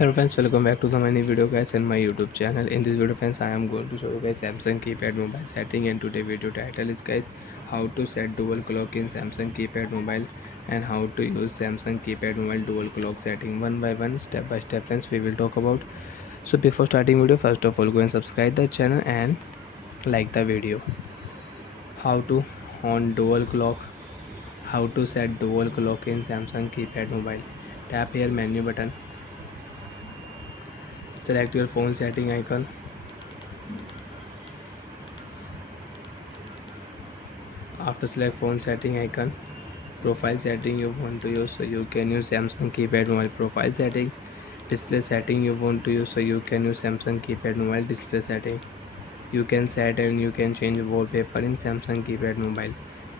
Hello friends, welcome back to the many video guys in my YouTube channel. In this video friends, I am going to show you guys Samsung keypad mobile setting, and today video title is guys how to set dual clock in Samsung keypad mobile and how to use Samsung keypad mobile dual clock setting one by one, step by step friends we will talk about. So before starting video, first of all go and subscribe the channel and like the video. How to on dual clock, how to set dual clock in Samsung keypad mobile. Tap here menu button, select your phone setting icon. After select phone setting icon, profile setting you want to use, so you can use Samsung keypad mobile profile setting. Display setting you want to use, so you can use Samsung keypad mobile display setting. You can set and you can change wallpaper in Samsung keypad mobile.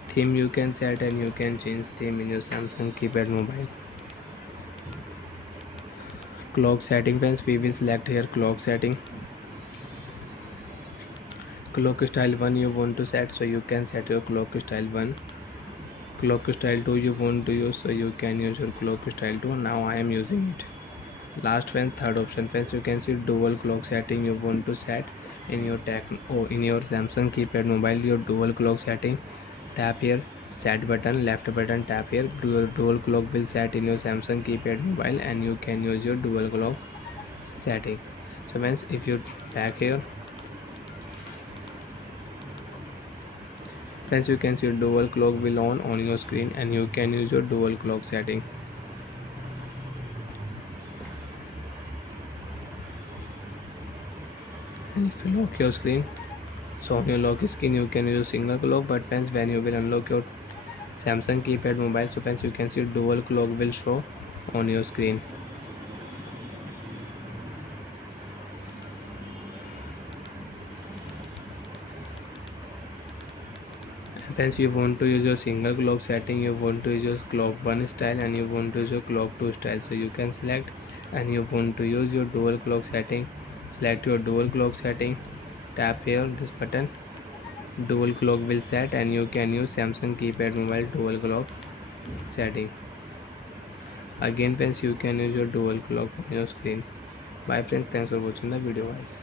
Theme you can set and you can change theme in your Samsung keypad mobile. Clock setting friends, we will select here clock setting. Clock style 1 you want to set, so you can set your clock style 1. Clock style 2 you want to use, so you can use your clock style 2. Now I am using it. Last friends, third option friends, you can see dual clock setting you want to set in your in your Samsung keypad mobile, your dual clock setting. Tap here set button, left button tap here, your dual clock will set in your Samsung keypad mobile and you can use your dual clock setting. So friends, if you back here friends, you can see your dual clock will on your screen and you can use your dual clock setting. And if you lock your screen, so on your lock screen you can use single clock, but friends when you will unlock your Samsung keypad mobile, so friends you can see dual clock will show on your screen. And friends, you want to use your single clock setting, you want to use your clock 1 style and you want to use your clock 2 style, so you can select. And you want to use your dual clock setting, select your dual clock setting, tap here this button, dual clock will set and you can use Samsung keypad mobile dual clock setting. Again friends, you can use your dual clock on your screen. Bye friends, thanks for watching the video guys.